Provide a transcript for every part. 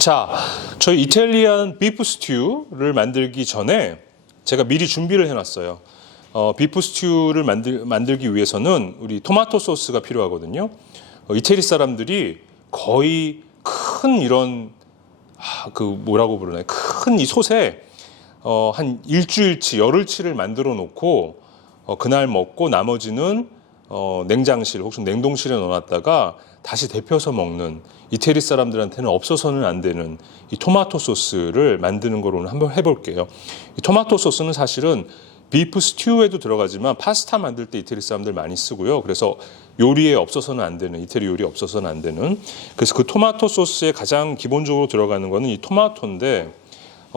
자, 저희 이탈리안 비프 스튜를 만들기 전에 제가 미리 준비를 해놨어요. 비프 스튜를 만들기 위해서는 우리 토마토 소스가 필요하거든요. 이태리 사람들이 거의 큰 이런 뭐라고 부르나요? 큰 이 솥에 한 일주일치, 열흘치를 만들어 놓고 그날 먹고 나머지는 냉장실 혹은 냉동실에 넣어놨다가 다시 데펴서 먹는, 이태리 사람들한테는 없어서는 안 되는 이 토마토 소스를 만드는 거로 한번 해볼게요. 이 토마토 소스는 사실은 비프 스튜에도 들어가지만 파스타 만들 때 이태리 사람들 많이 쓰고요. 그래서 요리에 없어서는 안 되는, 이태리 요리에 없어서는 안 되는, 그래서 그 토마토 소스에 가장 기본적으로 들어가는 거는 이 토마토인데,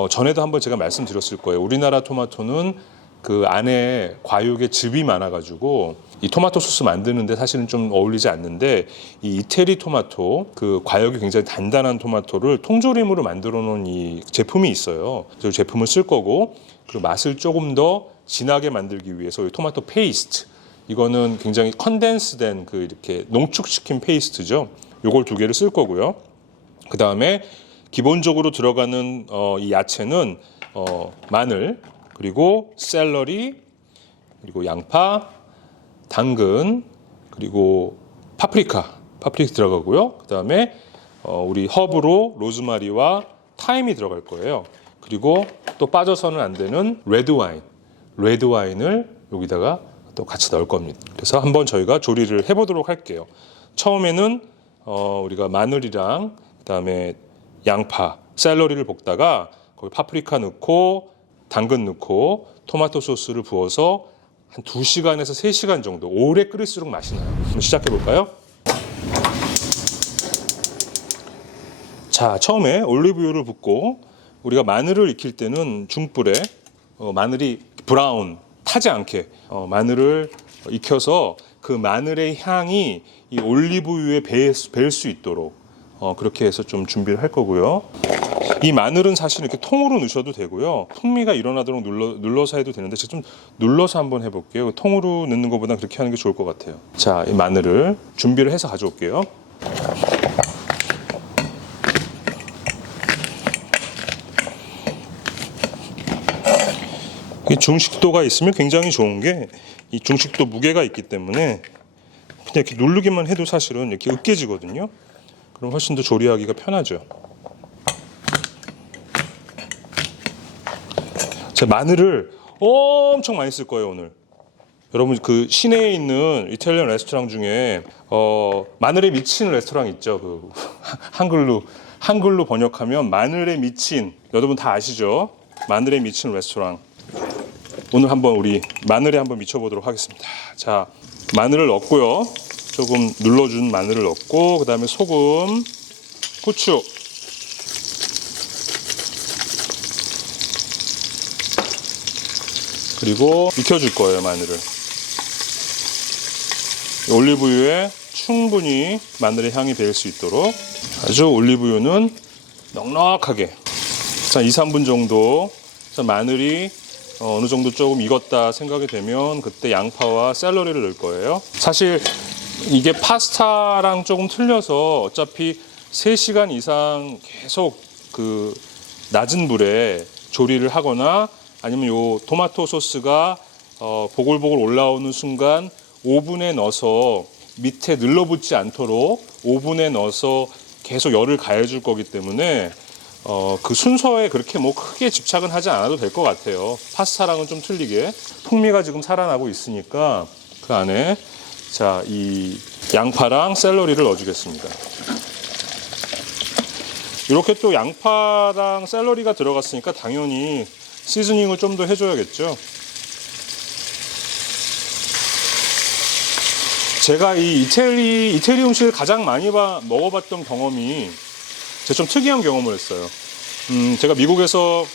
전에도 한번 제가 말씀드렸을 거예요. 우리나라 토마토는 그 안에 과육에 즙이 많아가지고 이 토마토 소스 만드는데 사실은 좀 어울리지 않는데, 이 이태리 토마토, 그 과육이 굉장히 단단한 토마토를 통조림으로 만들어 놓은 이 제품이 있어요. 그래서 제품을 쓸 거고, 그리고 맛을 조금 더 진하게 만들기 위해서 이 토마토 페이스트, 이거는 굉장히 컨덴스된 그 이렇게 농축시킨 페이스트죠. 요걸 2개를 쓸 거고요. 그 다음에 기본적으로 들어가는 이 야채는 마늘, 그리고 샐러리, 그리고 양파, 당근, 그리고 파프리카 들어가고요. 그 다음에 우리 허브로 로즈마리와 타임이 들어갈 거예요. 그리고 또 빠져서는 안 되는 레드 와인을 여기다가 또 같이 넣을 겁니다. 그래서 한번 저희가 조리를 해보도록 할게요. 처음에는 우리가 마늘이랑 그 다음에 양파, 샐러리를 볶다가 거기 파프리카 넣고 당근 넣고 토마토 소스를 부어서 한 2시간에서 3시간 정도 오래 끓일수록 맛이 나요. 한번 시작해 볼까요? 자, 처음에 올리브유를 붓고, 우리가 마늘을 익힐 때는 중불에 마늘이 브라운 타지 않게 마늘을 익혀서 그 마늘의 향이 이 올리브유에 배일 수 있도록 그렇게 해서 좀 준비를 할 거고요. 이 마늘은 사실 이렇게 통으로 넣으셔도 되고요. 풍미가 일어나도록 눌러서 해도 되는데 제가 좀 눌러서 한번 해볼게요. 통으로 넣는 것보다 그렇게 하는 게 좋을 것 같아요. 자, 이 마늘을 준비를 해서 가져올게요. 이 중식도가 있으면 굉장히 좋은 게, 이 중식도 무게가 있기 때문에 그냥 이렇게 누르기만 해도 사실은 이렇게 으깨지거든요. 그럼 훨씬 더 조리하기가 편하죠. 제가 마늘을 엄청 많이 쓸 거예요, 오늘. 여러분, 그 시내에 있는 이탈리안 레스토랑 중에 마늘에 미친 레스토랑 있죠. 그 한글로 번역하면 마늘에 미친, 여러분 다 아시죠? 마늘에 미친 레스토랑. 오늘 한번 우리 마늘에 한번 미쳐보도록 하겠습니다. 자, 마늘을 넣고요. 조금 눌러준 마늘을 넣고, 그 다음에 소금, 후추, 그리고 익혀줄 거예요, 마늘을. 올리브유에 충분히 마늘의 향이 배일 수 있도록 아주 올리브유는 넉넉하게 한 2-3분 정도. 마늘이 어느 정도 조금 익었다 생각이 되면 그때 양파와 샐러리를 넣을 거예요. 사실 이게 파스타랑 조금 틀려서 어차피 3시간 이상 계속 그 낮은 불에 조리를 하거나, 아니면 요 토마토 소스가 보글보글 올라오는 순간 오븐에 넣어서 밑에 늘러붙지 않도록 오븐에 넣어서 계속 열을 가해줄 거기 때문에 그 순서에 그렇게 뭐 크게 집착은 하지 않아도 될 것 같아요. 파스타랑은 좀 틀리게 풍미가 지금 살아나고 있으니까 그 안에, 자, 이 양파랑 샐러리를 넣어주겠습니다. 이렇게 또 양파랑 샐러리가 들어갔으니까 당연히 시즈닝을 좀 더 해줘야겠죠. 제가 이 이태리 음식을 가장 많이 먹어봤던 경험이, 제가 좀 특이한 경험을 했어요. 제가 미국에서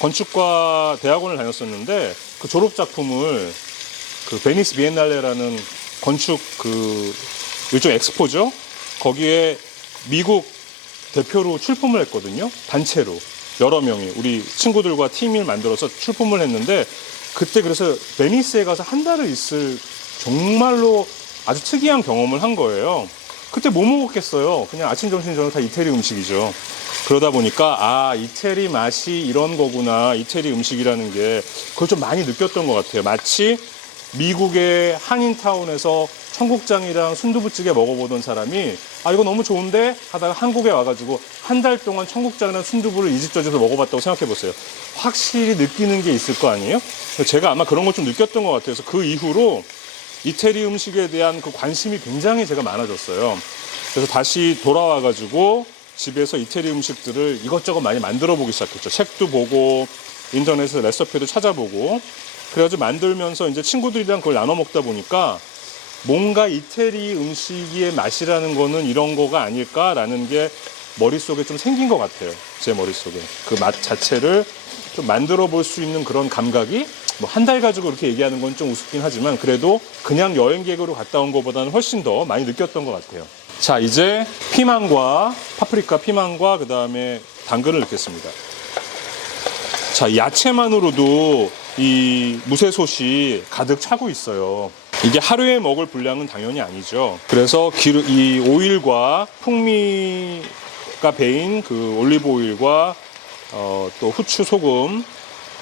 건축과 대학원을 다녔었는데, 그 졸업 작품을 그 베니스 비엔날레라는 건축 그 일종 엑스포죠. 거기에 미국 대표로 출품을 했거든요. 단체로 여러 명이 우리 친구들과 팀을 만들어서 출품을 했는데, 그때 그래서 베니스에 가서 한 달을 있을 정말로 아주 특이한 경험을 한 거예요. 그때 뭐 먹었겠어요. 그냥 아침, 점심, 저녁 다 이태리 음식이죠. 그러다 보니까 아, 이태리 맛이 이런 거구나. 이태리 음식이라는 게 그걸 좀 많이 느꼈던 것 같아요. 마치 미국의 한인타운에서 청국장이랑 순두부찌개 먹어보던 사람이 아, 이거 너무 좋은데 하다가 한국에 와가지고 한 달 동안 청국장이랑 순두부를 이 집 저 집에서 먹어봤다고 생각해보세요. 확실히 느끼는 게 있을 거 아니에요? 제가 아마 그런 걸 좀 느꼈던 것 같아요. 그래서 그 이후로 이태리 음식에 대한 그 관심이 굉장히 제가 많아졌어요. 그래서 다시 돌아와가지고 집에서 이태리 음식들을 이것저것 많이 만들어 보기 시작했죠. 책도 보고 인터넷에서 레시피도 찾아보고 그래가지고 만들면서 이제 친구들이랑 그걸 나눠 먹다 보니까 뭔가 이태리 음식의 맛이라는 거는 이런 거가 아닐까라는 게 머릿속에 좀 생긴 것 같아요. 제 머릿속에. 그 맛 자체를 좀 만들어 볼 수 있는 그런 감각이 뭐 한 달 가지고 이렇게 얘기하는 건 좀 우습긴 하지만 그래도 그냥 여행객으로 갔다 온 것보다는 훨씬 더 많이 느꼈던 것 같아요. 자, 이제 피망과 파프리카 피망과 그 다음에 당근을 넣겠습니다. 자, 야채만으로도 이 무쇠솥이 가득 차고 있어요. 이게 하루에 먹을 분량은 당연히 아니죠. 그래서 이 오일과 풍미가 배인 그 올리브 오일과 또 후추, 소금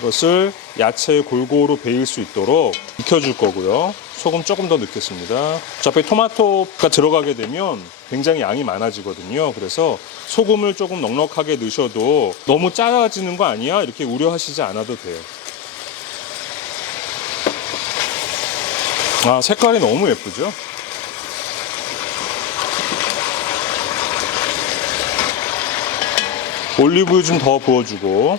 이것을 야채에 골고루 배일 수 있도록 익혀줄 거고요. 소금 조금 더 넣겠습니다. 어차피 토마토가 들어가게 되면 굉장히 양이 많아지거든요. 그래서 소금을 조금 넉넉하게 넣으셔도 너무 짜지는 거 아니야? 이렇게 우려하시지 않아도 돼요. 아, 색깔이 너무 예쁘죠? 올리브유 좀 더 부어주고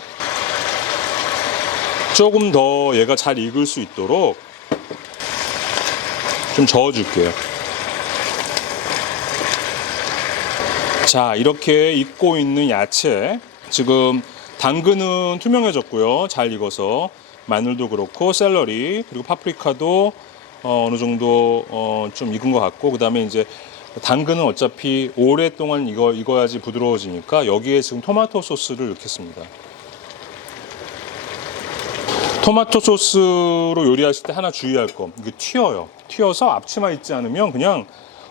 조금 더 얘가 잘 익을 수 있도록 좀 저어줄게요. 자, 이렇게 익고 있는 야채, 지금 당근은 투명해졌고요. 잘 익어서 마늘도 그렇고 샐러리 그리고 파프리카도 어느 정도 좀 익은 것 같고, 그 다음에 이제 당근은 어차피 오랫동안 익어야지 부드러워지니까 여기에 지금 토마토 소스를 넣겠습니다. 토마토 소스로 요리하실 때 하나 주의할 거, 이게 튀어요. 튀어서 앞치마 입지 않으면 그냥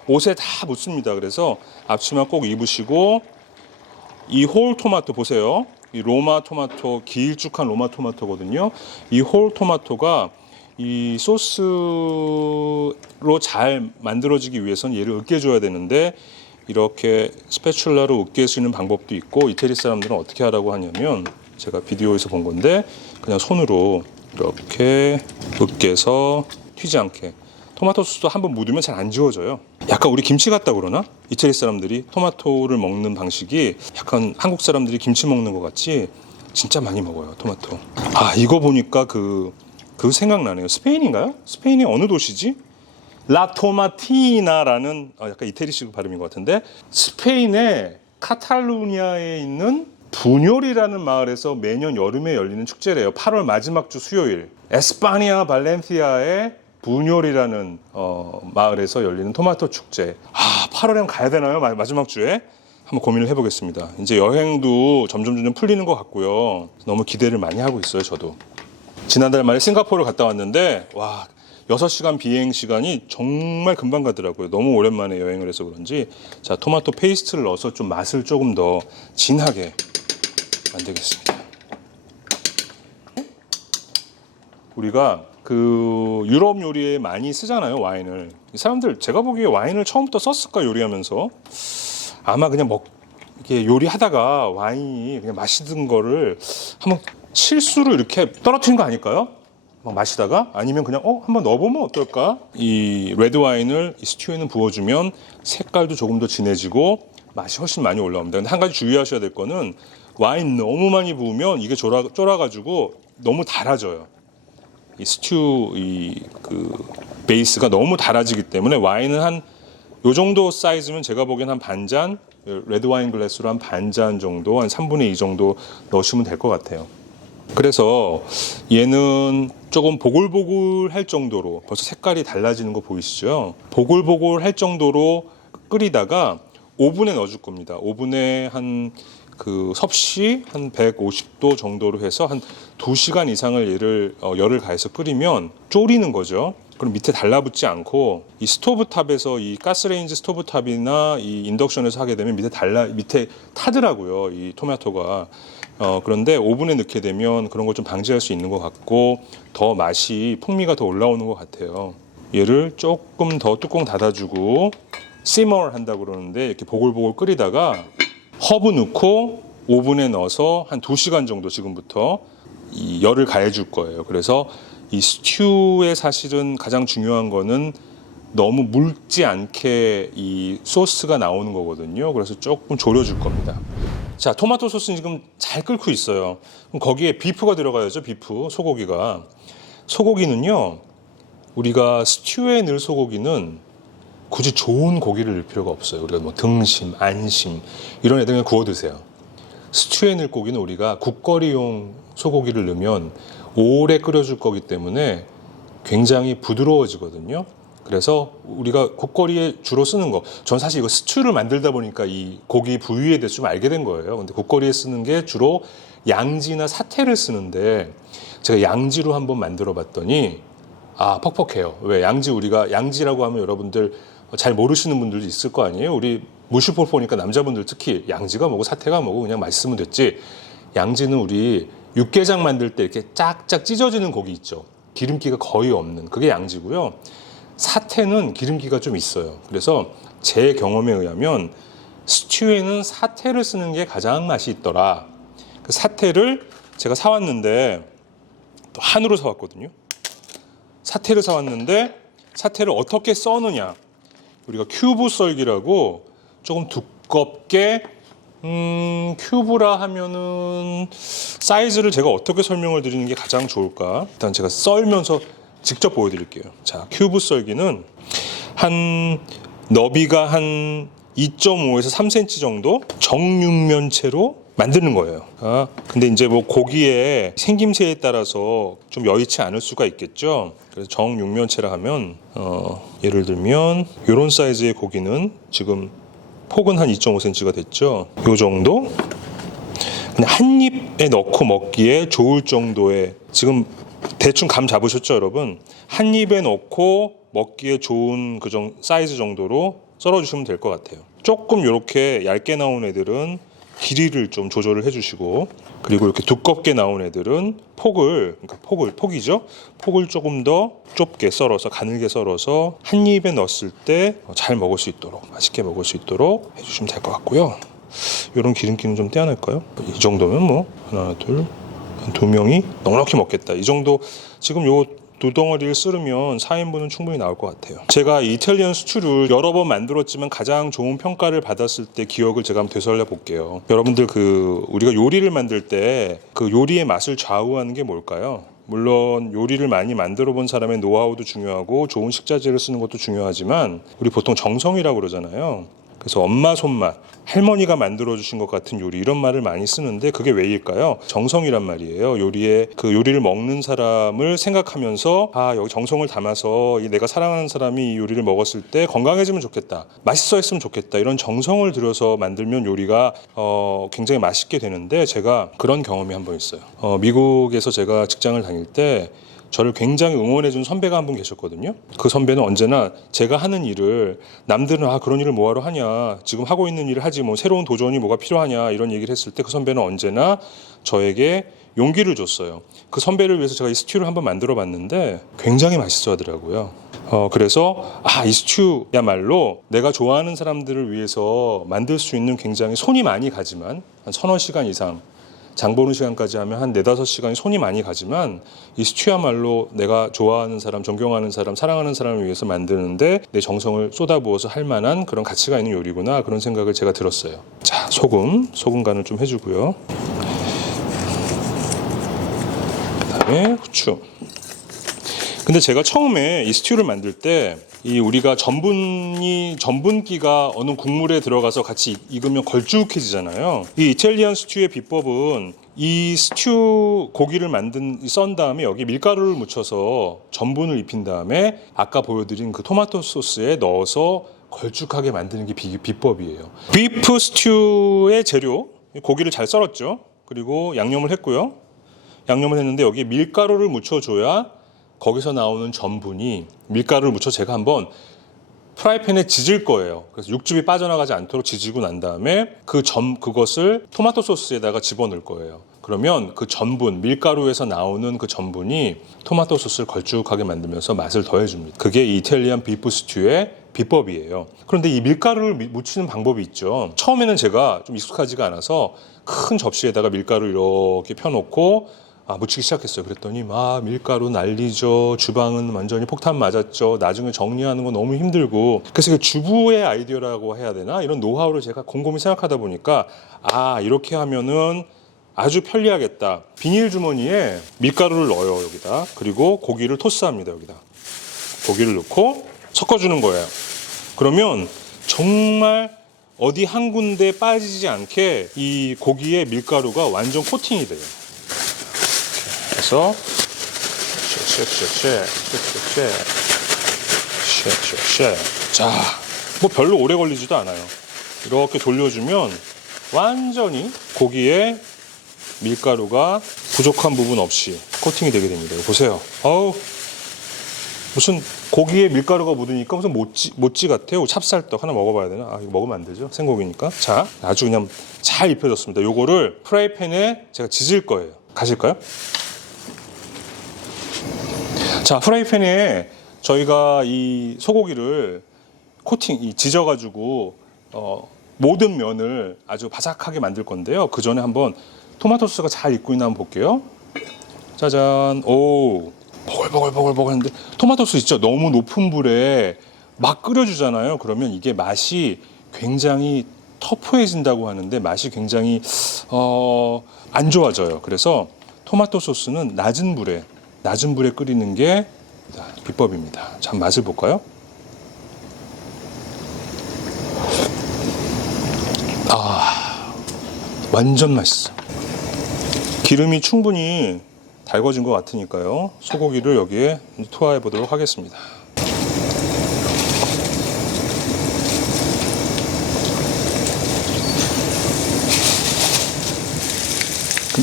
옷에 다 묻습니다. 그래서 앞치마 꼭 입으시고, 이 홀 토마토 보세요. 이 로마 토마토, 길쭉한 로마 토마토거든요. 이 홀 토마토가 이 소스로 잘 만들어지기 위해서는 얘를 으깨줘야 되는데, 이렇게 스패츌라로 으깨시는 방법도 있고, 이태리 사람들은 어떻게 하라고 하냐면, 제가 비디오에서 본 건데 그냥 손으로 이렇게 으깨서 튀지 않게. 토마토 소스도 한번 묻으면 잘 안 지워져요. 약간 우리 김치 같다 그러나? 이태리 사람들이 토마토를 먹는 방식이 약간 한국 사람들이 김치 먹는 것 같이 진짜 많이 먹어요, 토마토. 아, 이거 보니까 그 생각나네요. 스페인인가요? 스페인의 어느 도시지? 라 토마티나라는 약간 이태리식 발음인 것 같은데, 스페인의 카탈루냐에 있는 부뇨리라는 마을에서 매년 여름에 열리는 축제래요. 8월 마지막 주 수요일, 에스파니아 발렌시아의 부뇨리라는 마을에서 열리는 토마토 축제. 아, 8월엔 가야 되나요? 마지막 주에? 한번 고민을 해보겠습니다. 이제 여행도 점점 풀리는 것 같고요. 너무 기대를 많이 하고 있어요, 저도. 지난달 말에 싱가포르를 갔다 왔는데 와, 6시간 비행 시간이 정말 금방 가더라고요. 너무 오랜만에 여행을 해서 그런지. 자, 토마토 페이스트를 넣어서 좀 맛을 조금 더 진하게 만들겠습니다. 우리가 그 유럽 요리에 많이 쓰잖아요, 와인을. 이 사람들 제가 보기에 와인을 처음부터 썼을까, 요리하면서. 아마 그냥 이렇게 요리하다가 와인이 그냥 마시던 거를 한번 실수로 이렇게 떨어뜨린 거 아닐까요? 막 마시다가. 아니면 그냥 한번 넣어보면 어떨까? 이 레드 와인을 이 스튜에는 부어주면 색깔도 조금 더 진해지고 맛이 훨씬 많이 올라옵니다. 근데 한 가지 주의하셔야 될 거는, 와인 너무 많이 부으면 이게 쫄아가지고 너무 달아져요. 이 스튜 그 베이스가 너무 달아지기 때문에 와인은 한 요 정도 사이즈면 제가 보기엔 한 반잔, 레드 와인 글래스로 한 반잔 정도, 한 3분의 2 정도 넣으시면 될 것 같아요. 그래서 얘는 조금 보글보글할 정도로, 벌써 색깔이 달라지는 거 보이시죠? 보글보글할 정도로 끓이다가 오븐에 넣어줄 겁니다. 오븐에 한 그 섭씨 한 150도 정도로 해서 한 2시간 이상을 얘를 열을 가해서 끓이면 졸이는 거죠. 그럼 밑에 달라붙지 않고 이 스토브 탑에서 이 가스레인지 스토브 탑이나 이 인덕션에서 하게 되면 밑에 타더라고요. 이 토마토가. 그런데 오븐에 넣게 되면 그런 걸 좀 방지할 수 있는 것 같고 더 맛이 풍미가 더 올라오는 것 같아요. 얘를 조금 더 뚜껑 닫아주고 시머 한다고 그러는데 이렇게 보글보글 끓이다가 허브 넣고 오븐에 넣어서 한 2시간 정도 지금부터 이 열을 가해줄 거예요. 그래서 이 스튜에 사실은 가장 중요한 거는 너무 묽지 않게 이 소스가 나오는 거거든요. 그래서 조금 졸여줄 겁니다. 자, 토마토 소스는 지금 잘 끓고 있어요. 그럼 거기에 비프가 들어가야죠. 비프, 소고기가. 소고기는요, 우리가 스튜에 넣을 소고기는 굳이 좋은 고기를 넣을 필요가 없어요. 우리가 뭐 등심, 안심 이런 애들 그냥 구워 드세요. 스튜에 넣을 고기는 우리가 국거리용 소고기를 넣으면 오래 끓여줄 거기 때문에 굉장히 부드러워지거든요. 그래서 우리가 국거리에 주로 쓰는 거, 전 사실 이거 스튜를 만들다 보니까 이 고기 부위에 대해서 좀 알게 된 거예요. 근데 국거리에 쓰는 게 주로 양지나 사태를 쓰는데 제가 양지로 한번 만들어 봤더니 퍽퍽해요. 왜? 우리가 양지라고 하면 여러분들 잘 모르시는 분들도 있을 거 아니에요. 우리 무슈폴 보니까 남자분들 특히 양지가 뭐고 사태가 뭐고 그냥 맛있으면 됐지. 양지는 우리 육개장 만들 때 이렇게 짝짝 찢어지는 고기 있죠. 기름기가 거의 없는 그게 양지고요. 사태는 기름기가 좀 있어요. 그래서 제 경험에 의하면 스튜에는 사태를 쓰는 게 가장 맛이 있더라. 그 사태를 제가 사왔는데 또 한우로 사왔거든요. 사태를 사왔는데 사태를 어떻게 써느냐. 우리가 큐브 썰기라고 조금 두껍게 큐브라 하면은 사이즈를 제가 어떻게 설명을 드리는 게 가장 좋을까? 일단 제가 썰면서 직접 보여드릴게요. 자, 큐브 썰기는 너비가 한 2.5에서 3cm 정도 정육면체로 만드는 거예요. 근데 이제 뭐 고기의 생김새에 따라서 좀 여의치 않을 수가 있겠죠. 그래서 정육면체라 하면 예를 들면 이런 사이즈의 고기는 지금 폭은 한 2.5cm가 됐죠. 이 정도 그냥 한 입에 넣고 먹기에 좋을 정도의 지금 대충 감 잡으셨죠, 여러분? 한 입에 넣고 먹기에 좋은 사이즈 정도로 썰어주시면 될 것 같아요. 조금 이렇게 얇게 나온 애들은 길이를 좀 조절을 해주시고, 그리고 이렇게 두껍게 나온 애들은 폭이죠. 폭을 조금 더 좁게 썰어서 가늘게 썰어서 한 입에 넣었을 때 잘 먹을 수 있도록 맛있게 먹을 수 있도록 해주시면 될 것 같고요. 이런 기름기는 좀 떼어낼까요? 이 정도면 뭐 하나, 둘, 두 명이 넉넉히 먹겠다. 이 정도 지금 요 두 덩어리를 쓸으면 4인분은 충분히 나올 것 같아요. 제가 이탈리안 스튜를 여러 번 만들었지만 가장 좋은 평가를 받았을 때 기억을 제가 한번 되살려 볼게요. 여러분들 우리가 요리를 만들 때 그 요리의 맛을 좌우하는 게 뭘까요? 물론 요리를 많이 만들어 본 사람의 노하우도 중요하고 좋은 식자재를 쓰는 것도 중요하지만 우리 보통 정성이라고 그러잖아요. 그래서 엄마 손맛, 할머니가 만들어주신 것 같은 요리 이런 말을 많이 쓰는데 그게 왜일까요? 정성이란 말이에요. 그 요리를 먹는 사람을 생각하면서 여기 정성을 담아서 내가 사랑하는 사람이 이 요리를 먹었을 때 건강해지면 좋겠다, 맛있어 했으면 좋겠다, 이런 정성을 들여서 만들면 요리가 굉장히 맛있게 되는데 제가 그런 경험이 한 번 있어요. 미국에서 제가 직장을 다닐 때 저를 굉장히 응원해준 선배가 한 분 계셨거든요. 그 선배는 언제나 제가 하는 일을 남들은 그런 일을 뭐하러 하냐, 지금 하고 있는 일을 하지 뭐 새로운 도전이 뭐가 필요하냐 이런 얘기를 했을 때 그 선배는 언제나 저에게 용기를 줬어요. 그 선배를 위해서 제가 이 스튜를 한번 만들어 봤는데 굉장히 맛있어 하더라고요. 그래서 이 스튜야말로 내가 좋아하는 사람들을 위해서 만들 수 있는 굉장히 손이 많이 가지만 한 1~2시간 이상, 장 보는 시간까지 하면 한 4~5시간이 손이 많이 가지만 이 스튜야말로 내가 좋아하는 사람, 존경하는 사람, 사랑하는 사람을 위해서 만드는데 내 정성을 쏟아부어서 할 만한 그런 가치가 있는 요리구나, 그런 생각을 제가 들었어요. 자, 소금 간을 좀 해주고요. 그다음에 후추. 근데 제가 처음에 이 스튜를 만들 때 우리가 전분기가 어느 국물에 들어가서 같이 익으면 걸쭉해지잖아요. 이 이탈리안 스튜의 비법은 이 스튜 고기를 썬 다음에 여기 밀가루를 묻혀서 전분을 입힌 다음에 아까 보여드린 그 토마토 소스에 넣어서 걸쭉하게 만드는 게 비법이에요. 비프 스튜의 재료, 고기를 잘 썰었죠. 그리고 양념을 했고요. 양념을 했는데 여기에 밀가루를 묻혀줘야 거기서 나오는 전분이 밀가루를 묻혀 제가 한번 프라이팬에 지질 거예요. 그래서 육즙이 빠져나가지 않도록 지지고 난 다음에 그것을 토마토 소스에다가 집어넣을 거예요. 그러면 그 전분, 밀가루에서 나오는 그 전분이 토마토 소스를 걸쭉하게 만들면서 맛을 더해줍니다. 그게 이탈리안 비프 스튜의 비법이에요. 그런데 이 밀가루를 묻히는 방법이 있죠. 처음에는 제가 좀 익숙하지가 않아서 큰 접시에다가 밀가루를 이렇게 펴놓고 묻히기 시작했어요. 그랬더니 밀가루 난리죠. 주방은 완전히 폭탄 맞았죠. 나중에 정리하는 건 너무 힘들고. 그래서 주부의 아이디어라고 해야 되나? 이런 노하우를 제가 곰곰이 생각하다 보니까 이렇게 하면은 아주 편리하겠다. 비닐 주머니에 밀가루를 넣어요. 여기다. 그리고 고기를 토스합니다. 여기다. 고기를 넣고 섞어주는 거예요. 그러면 정말 어디 한 군데 빠지지 않게 이 고기에 밀가루가 완전 코팅이 돼요. 그래서 자, 뭐 별로 오래 걸리지도 않아요. 이렇게 돌려주면 완전히 고기에 밀가루가 부족한 부분 없이 코팅이 되게 됩니다. 보세요. 무슨 고기에 밀가루가 묻으니까 무슨 모찌 같아요. 찹쌀떡 하나 먹어봐야 되나? 이거 먹으면 안 되죠. 생고기니까. 자, 아주 그냥 잘 입혀졌습니다. 요거를 프라이팬에 제가 지질 거예요. 가실까요? 자, 프라이팬에 저희가 이 소고기를 지져가지고 모든 면을 아주 바삭하게 만들 건데요. 그 전에 한번 토마토 소스가 잘 익고 있나 한번 볼게요. 짜잔. 오, 버글버글 했는데 토마토 소스 있죠? 너무 높은 불에 막 끓여주잖아요. 그러면 이게 맛이 굉장히 터프해진다고 하는데 맛이 굉장히 안 좋아져요. 그래서 토마토 소스는 낮은 불에 끓이는 게 비법입니다. 자, 맛을 볼까요? 완전 맛있어. 기름이 충분히 달궈진 것 같으니까요. 소고기를 여기에 투하해 보도록 하겠습니다.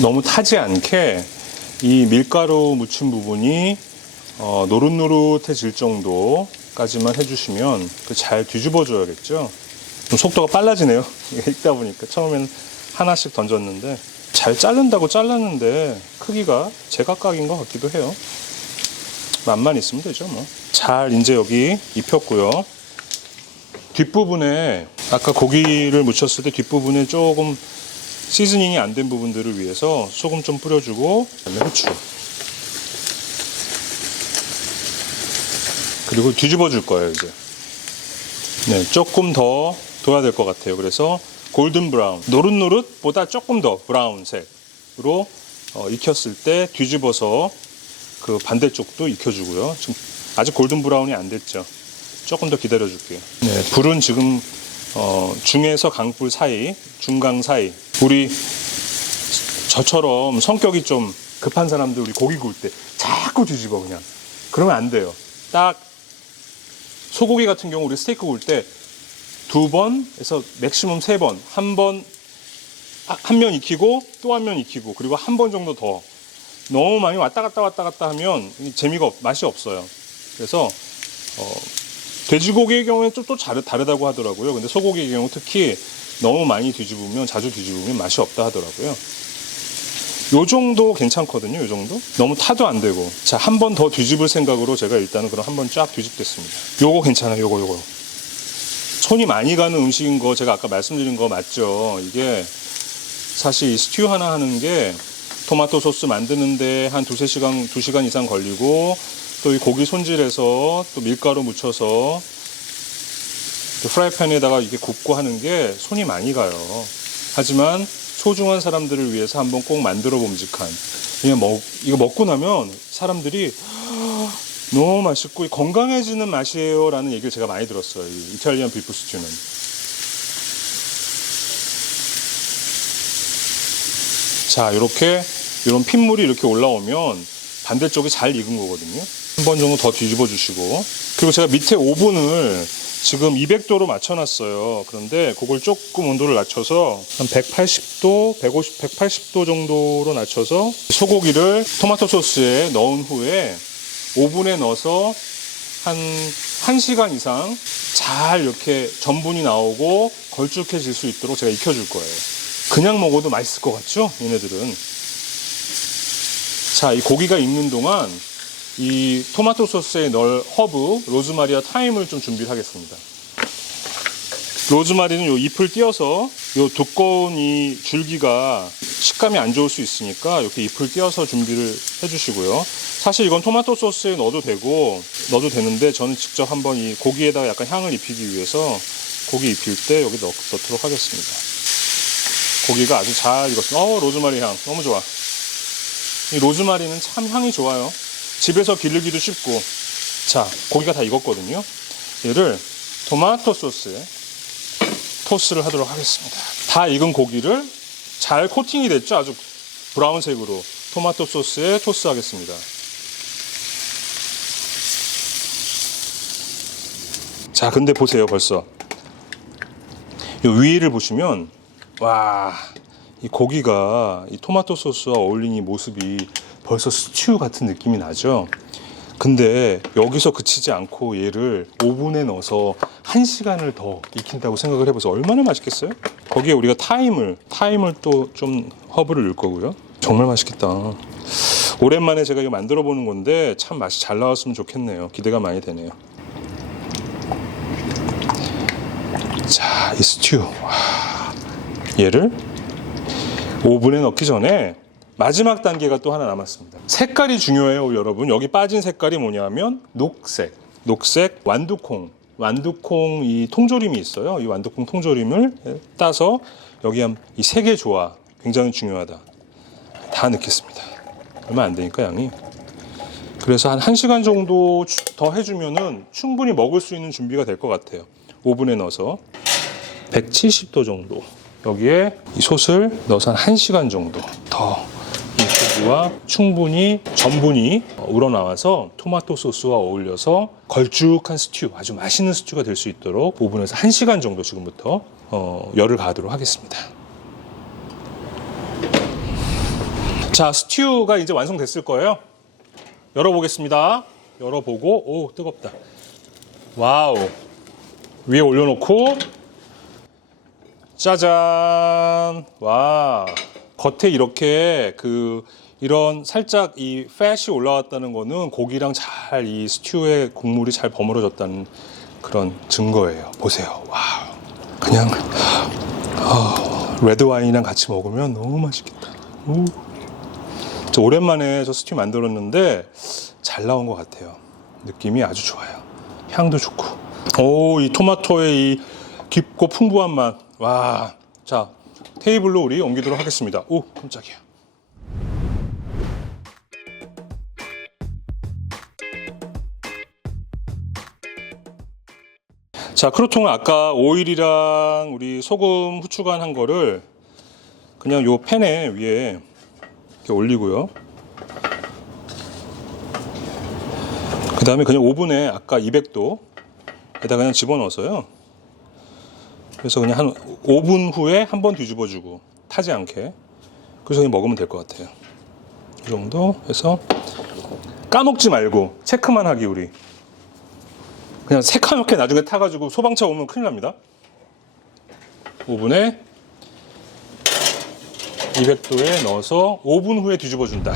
너무 타지 않게 이 밀가루 묻힌 부분이 노릇노릇해질 정도까지만 해주시면 잘 뒤집어 줘야겠죠. 좀 속도가 빨라지네요. 읽다 보니까 처음에는 하나씩 던졌는데 잘 자른다고 잘랐는데 크기가 제각각인 것 같기도 해요. 맛만 있으면 되죠 뭐. 잘 이제 여기 입혔고요. 뒷부분에 아까 고기를 묻혔을 때 뒷부분에 조금 시즈닝이 안 된 부분들을 위해서 소금 좀 뿌려주고 그다음에 후추 그리고 뒤집어 줄 거예요 이제. 네, 조금 더 둬야 될 것 같아요. 그래서 골든 브라운, 노릇노릇보다 조금 더 브라운색으로 익혔을 때 뒤집어서 그 반대쪽도 익혀주고요. 지금 아직 골든 브라운이 안 됐죠. 조금 더 기다려 줄게요. 네, 불은 지금 중에서 강불 사이, 중강 사이. 우리 저처럼 성격이 좀 급한 사람들 우리 고기 구울 때 자꾸 뒤집어 그냥. 그러면 안 돼요. 딱 소고기 같은 경우 우리 스테이크 구울 때 2번에서 맥시멈 3번, 한 면 익히고 또 한 면 익히고 그리고 한 번 정도 더. 너무 많이 왔다 갔다 하면 맛이 없어요. 그래서 돼지고기의 경우에는 또 다르다고 하더라고요. 근데 소고기의 경우 특히 너무 많이 자주 뒤집으면 맛이 없다 하더라고요. 요 정도 괜찮거든요. 요 정도? 너무 타도 안 되고. 자, 한 번 더 뒤집을 생각으로 제가 일단은 그럼 한 번 쫙 뒤집겠습니다. 요거 괜찮아요. 요거. 손이 많이 가는 음식인 거 제가 아까 말씀드린 거 맞죠? 이게 사실 이 스튜 하나 하는 게 토마토 소스 만드는데 한 2시간 이상 걸리고 또 이 고기 손질해서 또 밀가루 묻혀서 또 프라이팬에다가 이게 굽고 하는 게 손이 많이 가요. 하지만 소중한 사람들을 위해서 한번 꼭 만들어 봄직한 이거 먹고 나면 사람들이 너무 맛있고 건강해지는 맛이에요 라는 얘기를 제가 많이 들었어요. 이 이탈리안 비프 스튜는. 자, 이런 핏물이 이렇게 올라오면 반대쪽이 잘 익은 거거든요. 한 번 정도 더 뒤집어 주시고, 그리고 제가 밑에 오븐을 지금 200도로 맞춰놨어요. 그런데 그걸 조금 온도를 낮춰서 한 180도, 180도 정도로 낮춰서 소고기를 토마토 소스에 넣은 후에 오븐에 넣어서 한 1시간 이상 잘 이렇게 전분이 나오고 걸쭉해질 수 있도록 제가 익혀줄 거예요. 그냥 먹어도 맛있을 것 같죠? 얘네들은. 자, 이 고기가 익는 동안 이 토마토 소스에 넣을 허브, 로즈마리와 타임을 좀 준비를 하겠습니다. 로즈마리는 요 잎을 띄어서 요 두꺼운 이 줄기가 식감이 안 좋을 수 있으니까 이렇게 잎을 띄어서 준비를 해주시고요. 사실 이건 토마토 소스에 넣어도 되는데 저는 직접 한번 이 고기에다가 약간 향을 입히기 위해서 고기 입힐 때 여기 넣도록 하겠습니다. 고기가 아주 잘 익었습니다. 로즈마리 향 너무 좋아. 이 로즈마리는 참 향이 좋아요. 집에서 기르기도 쉽고. 자, 고기가 다 익었거든요. 얘를 토마토 소스에 토스를 하도록 하겠습니다. 다 익은 고기를 잘 코팅이 됐죠? 아주 브라운색으로 토마토 소스에 토스 하겠습니다. 자, 근데 보세요. 벌써 이 위를 보시면 와, 이 고기가 이 토마토 소스와 어울리는 이 모습이 벌써 스튜 같은 느낌이 나죠. 근데 여기서 그치지 않고 얘를 오븐에 넣어서 1시간을 더 익힌다고 생각을 해보세요. 얼마나 맛있겠어요? 거기에 우리가 타임을 또 좀 허브를 넣을 거고요. 정말 맛있겠다. 오랜만에 제가 이거 만들어 보는 건데 참 맛이 잘 나왔으면 좋겠네요. 기대가 많이 되네요. 자, 이 스튜. 얘를 오븐에 넣기 전에 마지막 단계가 또 하나 남았습니다. 색깔이 중요해요, 여러분. 여기 빠진 색깔이 뭐냐면 녹색 완두콩 이 통조림이 있어요. 이 완두콩 통조림을 따서 여기 이 색의 조화 굉장히 중요하다. 다 넣겠습니다. 얼마 안 되니까 양이. 그래서 한 1시간 정도 더 해주면은 충분히 먹을 수 있는 준비가 될 것 같아요. 오븐에 넣어서 170도 정도 여기에 이 솥을 넣어서 한 1시간 정도 더 이 고기와 충분히 전분이 우러나와서 토마토 소스와 어울려서 걸쭉한 스튜, 아주 맛있는 스튜가 될 수 있도록 오븐에서 1시간 정도 지금부터 열을 가하도록 하겠습니다. 자, 스튜가 이제 완성됐을 거예요. 열어보겠습니다. 열어보고, 오, 뜨겁다. 와우. 위에 올려놓고, 짜잔. 와. 겉에 이렇게 이런 살짝 이 팻이 올라왔다는 거는 고기랑 잘 이 스튜의 국물이 잘 버무려졌다는 그런 증거예요. 보세요. 와우. 그냥, 레드 와인이랑 같이 먹으면 너무 맛있겠다. 저 오랜만에 저 스튜 만들었는데 잘 나온 것 같아요. 느낌이 아주 좋아요. 향도 좋고. 오, 이 토마토의 이 깊고 풍부한 맛. 와. 자, 테이블로 우리 옮기도록 하겠습니다. 오, 깜짝이야. 자, 크루통을 아까 오일이랑 우리 소금, 후추간 한 거를 그냥 요 팬에 위에 이렇게 올리고요. 그 다음에 그냥 오븐에 아까 200도에다 그냥 집어넣어서요. 그래서 그냥 한 5분 후에 한 번 뒤집어주고 타지 않게. 그래서 그냥 먹으면 될 것 같아요. 이 정도 해서 까먹지 말고 체크만 하기 우리. 그냥 새카맣게 나중에 타가지고 소방차 오면 큰일 납니다. 오븐에 200도에 넣어서 5분 후에 뒤집어준다.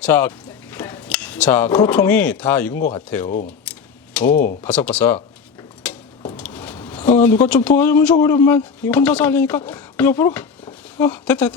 자, 크루통이 다 익은 것 같아요. 오, 바삭바삭. 누가 좀 도와주면 좋으련만. 이거 혼자서 하려니까 옆으로. 됐다.